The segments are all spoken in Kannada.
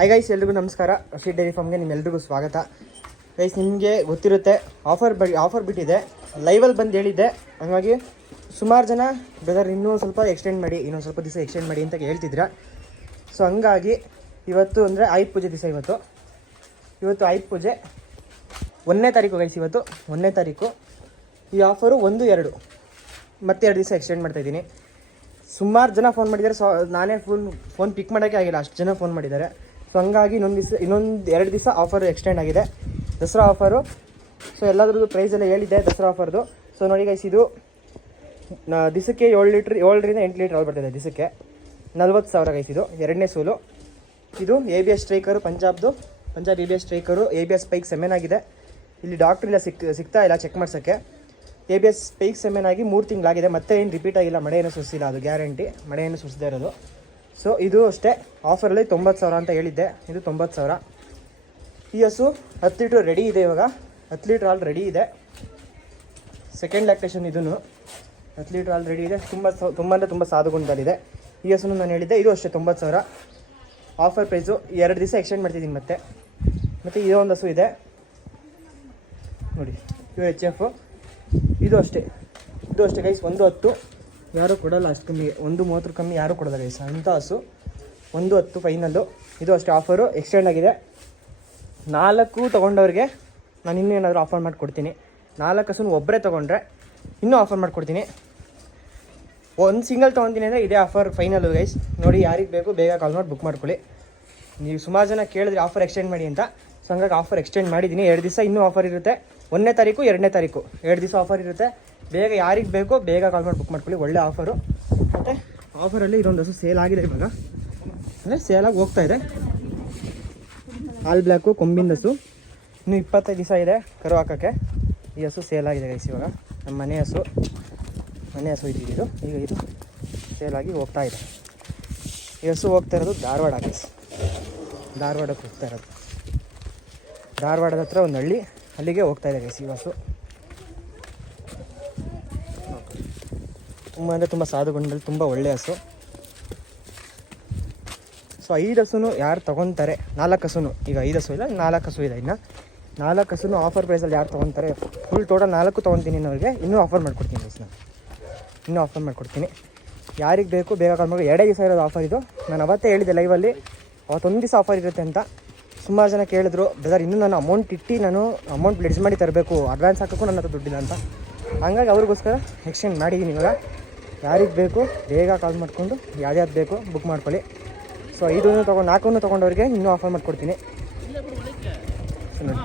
ಹಾಯ್ ಗೈಸ್, ಎಲ್ರಿಗೂ ನಮಸ್ಕಾರ. ರಶೀದ್ ಡೈರಿ ಫಾರ್ಮ್ಗೆ ನಿಮ್ಮೆಲ್ರಿಗೂ ಸ್ವಾಗತ. ಗೈಸ್, ನಿಮಗೆ ಗೊತ್ತಿರುತ್ತೆ ಆಫರ್ ಬಿಟ್ಟಿದೆ. ಲೈವಲ್ಲಿ ಬಂದು ಹೇಳಿದ್ದೆ. ಹಾಗಾಗಿ ಸುಮಾರು ಜನ ಬ್ರದರ್ ಇನ್ನೊಂದು ಸ್ವಲ್ಪ ದಿವಸ ಎಕ್ಸ್ಟೆಂಡ್ ಮಾಡಿ ಅಂತ ಹೇಳ್ತಿದ್ರ. ಸೊ ಹಂಗಾಗಿ ಇವತ್ತು ಅಂದರೆ ಆಯುಧ ಪೂಜೆ ದಿವಸ ಇವತ್ತು ಆಯುಧ ಪೂಜೆ 1ನೇ ತಾರೀಕು ಗೈಸ್. ಇವತ್ತು 1ನೇ ತಾರೀಕು. ಈ ಆಫರು 1-2 ಮತ್ತೆ 2 ದಿವಸ ಎಕ್ಸ್ಟೆಂಡ್ ಮಾಡ್ತಾಯಿದ್ದೀನಿ. ಸುಮಾರು ಜನ ಫೋನ್ ಮಾಡಿದ್ದಾರೆ. ಸೊ ನಾನೇ ಫೋನ್ ಪಿಕ್ ಮಾಡೋಕ್ಕೆ ಆಗಿಲ್ಲ, ಅಷ್ಟು ಜನ ಫೋನ್ ಮಾಡಿದ್ದಾರೆ. ಸೊ ಹಂಗಾಗಿ ಇನ್ನೊಂದು 2 ದಿವಸ ಆಫರ್ ಎಕ್ಸ್ಟೆಂಡ್ ಆಗಿದೆ, ದಸರಾ ಆಫರು. ಸೊ ಎಲ್ಲದ್ರದ್ದು ಪ್ರೈಸ್ ಎಲ್ಲ ಹೇಳಿದ್ದೆ ದಸರಾ ಆಫರ್ದು. ಸೊ ನೋಡಿ ಗೈಸ್, ಇದು ದಿವಸಕ್ಕೆ 7 ರಿಂದ 8 ಲೀಟ್ರ್ ಹಾಲು ಬರ್ತಿದೆ. ದಿವಸಕ್ಕೆ 40,000 ಗೈಸ್. ಇದು 2ನೇ ಸೂಲು. ಇದು ABS striker, Punjab ABS striker. ABS spike ಸೆಮೆನ್ ಆಗಿದೆ. ಇಲ್ಲಿ ಡಾಕ್ಟ್ರ್ ಇಲ್ಲ, ಸಿಗ್ತಾ ಇಲ್ಲ ಚೆಕ್ ಮಾಡ್ಸೋಕ್ಕೆ. ABS ಸ್ಪೈಕ್ ಸೆಮೆನ್ ಆಗಿ 3 ತಿಂಗಳಾಗಿದೆ. ಮತ್ತೆ ಏನು ರಿಪೀಟ್ ಆಗಿಲ್ಲ, ಮಳೆ ಏನು ಸುರಿಸಿಲ್ಲ, ಅದು ಗ್ಯಾರಂಟಿ. ಮಳೆ ಏನು ಸುರಿಸದೇ ಇರೋದು. ಸೊ ಇದು ಅಷ್ಟೇ ಆಫರಲ್ಲಿ 90,000 ಅಂತ ಹೇಳಿದ್ದೆ. ಇದು 90,000. ಈ ಹಸು 10 ಲೀಟ್ರ್ ರೆಡಿ ಇದೆ. ಇವಾಗ 10 ಲೀಟ್ರ್ ಹಾಲು ರೆಡಿ ಇದೆ. Second lactation. ಇದೂ 10 ಲೀಟ್ರ್ ಹಾಲು ರೆಡಿ ಇದೆ. ತುಂಬ ಸಾಧು ಗುಣದಲ್ಲಿದೆ. ಈ ಹಸುನು ನಾನು ಹೇಳಿದ್ದೆ. ಇದು ಅಷ್ಟೇ 90,000 ಆಫರ್ ಪ್ರೈಸು. 2 ದಿವಸ ಎಕ್ಸ್ಟೆಂಡ್ ಮಾಡ್ತಿದ್ದೀನಿ. ಮತ್ತು ಇದೊಂದು ಹಸು ಇದೆ ನೋಡಿ, ಇದು HF. ಇದು ಅಷ್ಟೇ ಗೈಸ್. 110 ಯಾರೂ ಕೊಡೋಲ್ಲ, ಅಷ್ಟು ಕಮ್ಮಿ. 130 ಕಮ್ಮಿ ಯಾರೂ ಕೊಡೋಲ್ಲ ಗೈಸ್. ಅಂಥ ಹಸು 110 ಫೈನಲ್ಲು. ಇದು ಅಷ್ಟೇ ಆಫರು ಎಕ್ಸ್ಟೆಂಡ್ ಆಗಿದೆ. 4 ತೊಗೊಂಡವ್ರಿಗೆ ನಾನು ಇನ್ನೂ ಏನಾದರೂ ಆಫರ್ ಮಾಡಿಕೊಡ್ತೀನಿ. 4 ಹಸುನು ಒಬ್ಬರೇ ತೊಗೊಂಡ್ರೆ ಇನ್ನೂ ಆಫರ್ ಮಾಡಿಕೊಡ್ತೀನಿ. ಒಂದು ಸಿಂಗಲ್ ತೊಗೊತೀನಿ ಅಂದರೆ ಇದೇ ಆಫರ್ ಫೈನಲ್ಲು ಗೈಸ್. ನೋಡಿ, ಯಾರಿಗೆ ಬೇಕು ಬೇಗ ಕಾಲ್ ಮಾಡಿ ಬುಕ್ ಮಾಡ್ಕೊಳ್ಳಿ. ನೀವು ಸುಮಾರು ಜನ ಕೇಳಿದ್ರೆ ಆಫರ್ ಎಕ್ಸ್ಟೆಂಡ್ ಮಾಡಿ ಅಂತ. ಸೊ ಹಂಗಾಗಿ ಆಫರ್ ಎಕ್ಸ್ಟೆಂಡ್ ಮಾಡಿದ್ದೀನಿ. 2 ದಿವಸ ಇನ್ನೂ ಆಫರ್ ಇರುತ್ತೆ. 1ನೇ ತಾರೀಕು 2ನೇ ತಾರೀಕು 2 ದಿವಸ ಆಫರ್ ಇರುತ್ತೆ. ಬೇಗ ಯಾರಿಗೆ ಬೇಕೋ ಬೇಗ ಕಾಲ್ ಮಾಡಿ ಬುಕ್ ಮಾಡ್ಕೊಳ್ಳಿ. ಒಳ್ಳೆ ಆಫರು. ಮತ್ತು ಆಫರಲ್ಲಿ ಇದೊಂದು ಹಸು ಸೇಲ್ ಆಗಿದೆ ಇವಾಗ, ಅಂದರೆ ಸೇಲಾಗಿ ಹೋಗ್ತಾ ಇದೆ. ಆಲ್ ಬ್ಲ್ಯಾಕು ಕೊಂಬಿನ ಹಸು. ಇನ್ನೂ 25 ದಿವಸ ಇದೆ ಕರು ಹಾಕೋಕ್ಕೆ. ಈ ಹಸು ಸೇಲ್ ಆಗಿದೆ ಗೈಸ್. ಇವಾಗ ನಮ್ಮ ಮನೆ ಹಸು ಇದ್ದಿದ್ದು ಈಗ ಇದು ಸೇಲಾಗಿ ಹೋಗ್ತಾ ಇದೆ. ಈ ಹಸು ಹೋಗ್ತಾ ಇರೋದು ಧಾರವಾಡ ಗೈಸ್. ಧಾರವಾಡಕ್ಕೆ ಹೋಗ್ತಾ ಇರೋದು. ಧಾರವಾಡದ ಹತ್ರ ಒಂದು ಹಳ್ಳಿ, ಅಲ್ಲಿಗೆ ಹೋಗ್ತಾ ಇದೆ ಗೈಸ್ ಈ ಹಸು. ತುಂಬ ಸಾಧು ಗುಣದಲ್ಲಿ ತುಂಬ ಒಳ್ಳೆಯ ಹಸು. ಸೊ 5 ಹಸುನು ಯಾರು ತೊಗೊತಾರೆ, 4 ಹಸುನು, ಈಗ 5 ಹಸು ಇಲ್ಲ, 4 ಹಸು ಇದೆ. ಇನ್ನು 4 ಹಸುನು ಆಫರ್ ಪ್ರೈಸಲ್ಲಿ ಯಾರು ತೊಗೊತಾರೆ, ಫುಲ್ ಟೋಟಲ್ 4 ತೊಗೊತೀನಿ ಅನ್ನೋರಿಗೆ ಇನ್ನೂ ಆಫರ್ ಮಾಡ್ಕೊಡ್ತೀನಿ ಗೈಸ್. ಇನ್ನೂ ಆಫರ್ ಮಾಡ್ಕೊಡ್ತೀನಿ. ಯಾರಿಗೆ ಬೇಕು ಬೇಗ ಕಾಲ್ ಮಾಡಿ. 2 ದಿವಸ ಇರೋದು ಆಫರ್ ಇದು. ನಾನು ಅವತ್ತೇ ಹೇಳಿದ್ದೆ ಲೈವಲ್ಲಿ, ಅವತ್ತೊಂದು ದಿವಸ ಆಫರ್ ಇರುತ್ತೆ ಅಂತ. ಸುಮಾರು ಜನ ಕೇಳಿದ್ರು, ಬ್ರದರ್ ಇನ್ನೂ ನಾನು ಅಮೌಂಟ್ ಪ್ಲೆಡ್ಜ್ ಮಾಡಿ ತರಬೇಕು, ಅಡ್ವಾನ್ಸ್ ಹಾಕೋಕ್ಕೂ ನನ್ನ ಹತ್ರ ದುಡ್ಡಿಲ್ಲ ಅಂತ. ಹಂಗಾಗಿ ಅವ್ರಿಗೋಸ್ಕರ ಎಕ್ಸ್ಟೆಂಡ್ ಮಾಡಿದ್ದೀನಿ ಇವಾಗ. ಯಾರಿಗೆ ಬೇಕು ಬೇಗ ಕಾಲ್ ಮಾಡಿಕೊಂಡು ಯಾವ್ದು ಬೇಕು ಬುಕ್ ಮಾಡ್ಕೊಳ್ಳಿ. ಸೊ 4 ತೊಗೊಂಡವ್ರಿಗೆ ಇನ್ನೂ ಆಫರ್ ಮಾಡಿಕೊಡ್ತೀನಿ. ನೋಡಿ,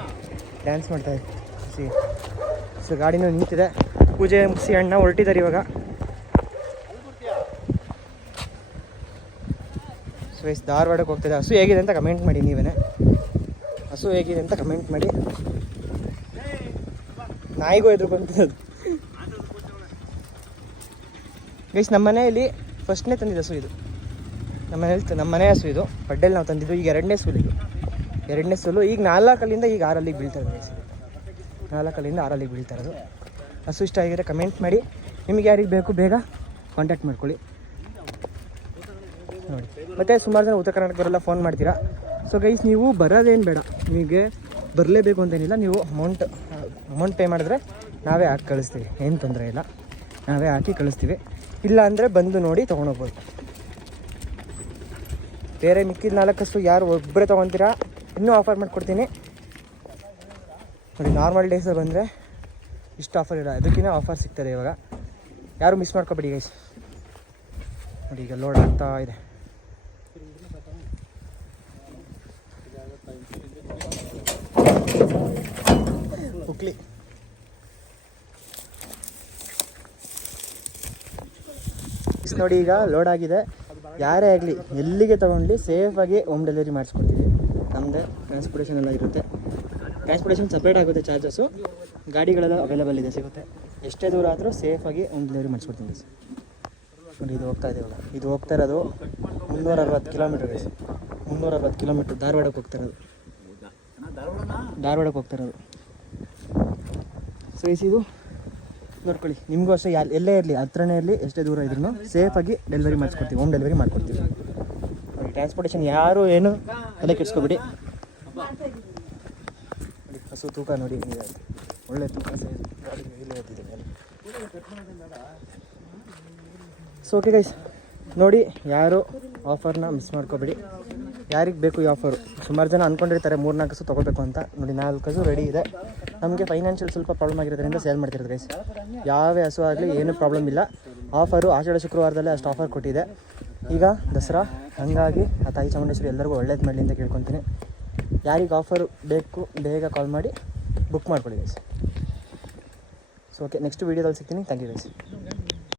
ಡ್ಯಾನ್ಸ್ ಮಾಡ್ತಾಯಿದ್ದೆ. ಸೊ ಗಾಡಿನೂ ನಿಂತಿದೆ. ಪೂಜೆ ಮುಗಿಸಿ ಅಣ್ಣ ಹೊರಟಿದ್ದಾರೆ ಇವಾಗ. ಸೊ ಧಾರವಾಡಕ್ಕೆ ಹೋಗ್ತಿದೆ. ಹಸು ಹೇಗಿದೆ ಅಂತ ಕಮೆಂಟ್ ಮಾಡಿ. ನೀವೇ ಹಸು ಹೇಗಿದೆ ಅಂತ ಕಮೆಂಟ್ ಮಾಡಿ. ನಾಯಿಗೂ ಎದುರ್ಕೊಂತಿರೋದು ಗೈಸ್. ನಮ್ಮ ಮನೆಯಲ್ಲಿ ಫಸ್ಟ್ನೇ ತಂದಿದ್ದು ಹಸು ಇದು. ನಮ್ಮ ಮನೆ ಹಸು ಇದು. ಬಡ್ಡೆಯಲ್ಲಿ ನಾವು ತಂದಿದ್ದು. ಈಗ 2ನೇ ಸೂಲು ಇದು. 2ನೇ ಸೂಲು. ಈಗ 4 ಈಗ 6 ಬೀಳ್ತಾರೆ ಗೈಸ್. 4 6 ಬೀಳ್ತಾ ಇರೋದು. ಹಸು ಇಷ್ಟ ಆಗಿದ್ರೆ ಕಮೆಂಟ್ ಮಾಡಿ. ನಿಮಗೆ ಯಾರಿಗೆ ಬೇಕು ಬೇಗ ಕಾಂಟ್ಯಾಕ್ಟ್ ಮಾಡ್ಕೊಳ್ಳಿ ನೋಡಿ. ಮತ್ತು ಸುಮಾರು ಜನ ಉತ್ತರ ಕರ್ನಾಟಕದವರೆಲ್ಲ ಫೋನ್ ಮಾಡ್ತೀರಾ. ಸೊ ಗೈಸ್, ನೀವು ಬರೋದೇನು ಬೇಡ, ನಿಮಗೆ ಬರಲೇಬೇಕು ಅಂತೇನಿಲ್ಲ. ನೀವು ಅಮೌಂಟ್ ಪೇ ಮಾಡಿದ್ರೆ ನಾವೇ ಹಾಕಿ ಕಳಿಸ್ತೀವಿ, ಏನು ತೊಂದರೆ ಇಲ್ಲ. ನಾವೇ ಹಾಕಿ ಕಳಿಸ್ತೀವಿ. ಇಲ್ಲ ಅಂದರೆ ಬಂದು ನೋಡಿ ತೊಗೊಂಡೋಗ್ಬೋದು. ಬೇರೆ ಮಿಕ್ಕಿದ 4 ಹಸು ಯಾರು ಒಬ್ಬರೇ ತೊಗೊತೀರಾ ಇನ್ನೂ ಆಫರ್ ಮಾಡಿಕೊಡ್ತೀನಿ ನೋಡಿ. ನಾರ್ಮಲ್ ಡೇಸ್ ಬಂದರೆ ಇಷ್ಟು ಆಫರ್ ಇಲ್ಲ, ಅದಕ್ಕಿಂತ ಆಫರ್ ಸಿಗ್ತದೆ ಇವಾಗ. ಯಾರು ಮಿಸ್ ಮಾಡ್ಕೊಬೇಡಿ ಗೈಸ್. ನೋಡಿ, ಈಗ ಲೋಡ್ ಆಗ್ತಾ ಇದೆ. ಹುಕ್ಲಿ ನೋಡಿ, ಈಗ ಲೋಡ್ ಆಗಿದೆ. ಯಾರೇ ಆಗಲಿ ಎಲ್ಲಿಗೆ ತೊಗೊಂಡ್ಲಿ ಸೇಫಾಗಿ ಹೋಮ್ ಡೆಲಿವರಿ ಮಾಡಿಸ್ಕೊಡ್ತೀವಿ. ನಮ್ಮದೇ ಟ್ರಾನ್ಸ್ಪೋರ್ಟೇಷನ್ ಎಲ್ಲ ಇರುತ್ತೆ. ಟ್ರಾನ್ಸ್ಪೋರ್ಟೇಷನ್ ಸಪ್ರೇಟ್ ಆಗುತ್ತೆ ಚಾರ್ಜಸ್ಸು. ಗಾಡಿಗಳೆಲ್ಲ ಅವೈಲೇಬಲ್ ಇದೆ, ಸಿಗುತ್ತೆ. ಎಷ್ಟೇ ದೂರ ಆದರೂ ಸೇಫಾಗಿ ಹೋಮ್ ಡೆಲಿವರಿ ಮಾಡಿಸ್ಕೊಡ್ತೀನಿ ಗೈಸ್. ನೋಡಿ, ಇದು ಹೋಗ್ತಾ ಇದೆ ಇವಾಗ. ಇದು ಹೋಗ್ತಾ ಇರೋದು 360 ಕಿಲೋಮೀಟರ್ ಗೈಸ್. 360 ಕಿಲೋಮೀಟರ್ ಧಾರವಾಡಕ್ಕೆ ಹೋಗ್ತಾ ಇರೋದು. ಸೊ ಇದು ನೋಡ್ಕೊಳ್ಳಿ. ನಿಮಗೂ ಅಷ್ಟೇ ಎಲ್ಲೇ ಇರಲಿ, ಹತ್ರನೇ ಇರಲಿ, ಎಷ್ಟೇ ದೂರ ಇದ್ರೂ ಸೇಫಾಗಿ ಡೆಲಿವರಿ ಮಾಡಿಸ್ಕೊಡ್ತೀವಿ. ಹೋಮ್ ಡೆಲಿವರಿ ಮಾಡಿಕೊಡ್ತೀವಿ. ಟ್ರಾನ್ಸ್ಪೋರ್ಟೇಷನ್ ಯಾರು ಏನು ತಲೆ ಕೆಡಿಸ್ಕೊಬಿಡಿ. ಹಸು ತೂಕ ನೋಡಿ ಹೆಂಗಿದೆ, ಒಳ್ಳೆ ತೂಕ ಓದಿದೆ ಮೇಲೆ. ಸೊ ಓಕೆ ಗೈಸ್, ನೋಡಿ ಯಾರು ಆಫರ್ನ ಮಿಸ್ ಮಾಡ್ಕೊಬೇಡಿ. ಯಾರಿಗೆ ಬೇಕು ಈ ಆಫರು? ಸುಮಾರು ಜನ ಅಂದ್ಕೊಂಡಿರ್ತಾರೆ 3-4 ಹಸು ತೊಗೋಬೇಕು ಅಂತ. ನೋಡಿ 4 ಹಸು ರೆಡಿ ಇದೆ. ನಮಗೆ ಫೈನಾನ್ಷಿಯಲ್ ಸ್ವಲ್ಪ ಪ್ರಾಬ್ಲಮ್ ಆಗಿರೋದ್ರಿಂದ ಸೇಲ್ ಮಾಡ್ತಿರೋದು ಗೈಸ್. ಯಾವ ಹಸು ಆಗಲಿ ಏನೂ ಪ್ರಾಬ್ಲಮ್ ಇಲ್ಲ. ಆಫರು ಆಷಾಢ ಶುಕ್ರವಾರದಲ್ಲೇ ಅಷ್ಟು ಆಫರ್ ಕೊಟ್ಟಿದೆ. ಈಗ ದಸರಾ, ಹಾಗಾಗಿ ಆ ತಾಯಿ ಚಾಮುಂಡೇಶ್ವರಿ ಎಲ್ಲರಿಗೂ ಒಳ್ಳೇದು ಮಾಡಲಿ ಅಂತ ಕೇಳ್ಕೊತೀನಿ. ಯಾರಿಗೆ ಆಫರ್ ಬೇಕು ಬೇಗ ಕಾಲ್ ಮಾಡಿ ಬುಕ್ ಮಾಡ್ಕೊಳ್ಳಿ ಗೈಸ್. ಸೊ ಓಕೆ, ನೆಕ್ಸ್ಟ್ ವೀಡಿಯೋದಲ್ಲಿ ಸಿಗ್ತೀನಿ. Thank you guys.